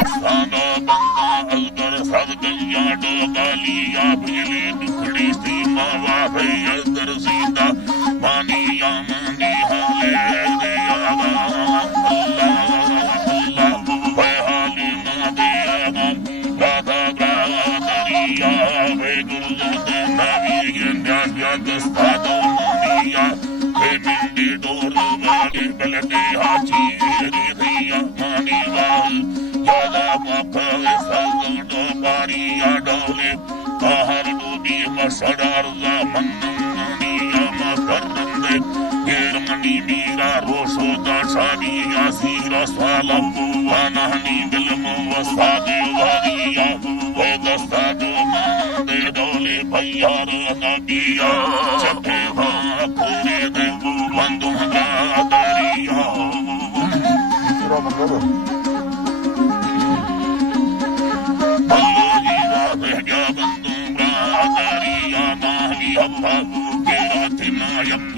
ਸਾਡਾ ਬੰਦਾ ਅਲਦਰ ਸਦ ਗਈਆ ਡੋਗਾਲੀਆ ਬਿਜਲੀ ਦੁਖੜੀ ਸੀ ਮਾਵਾ ਭਈ ਅਲਦਰ ਸੀਦਾ ਮਾਨੀਆ ਮਨੀ ਹਾਲੇ ਦੇ ਆਗਾ ਅੱਲਾ ਵੇ ਹਾਲੀ ਨਾ ਦੇ ਆਗਾ ਰਾਧਾ ਦਰਿਆ ਵੇ ਗੁਰੂ ਦੇ ਨਵੀ ਗਿੰਦਿਆ ਦਸਤਾਦੋ ਮਾਨੀਆ ਵੇ ਮਿੰਡੀ ਡੋਰ ਵਾਗੇ ਬਲਦੇ ਹਾਚੀ ਰੀਆ ਮਾਨੀ ਵਾਲ ਯਾਦਾ ਬਾਪਾ ਸਗੋਂ ਬਾਰੀਆ ਡੋਲੇ ਬਾਹਰ ਡੋਬੀ ਮਸੜਾਰ ਦਾ ਮੰਨੀਆ ਮਕਰੰਦੇ ਗੇਰਮਨੀ ਮੀਰਾ ਰੋਸੋ ਦਾ ਸਾਨੀਆ ਸੀਰਾ ਸਾਲਮ ਵਾਨਹਨੀ ਬਿਲਮ ਵਸਾਦੇ ਵਾਰੀਆ ਵੇ ਦਸਤਾਦੋ ਮੰਦੇ ਡੋਲੇ ਭਈਆਰ ਨਬੀਆ ਚੱਪੇ ਵਾ ਪੂਰੇ ਦੇ ਬੰਦੂ ਦਾ ਦਰਿਆ Yep.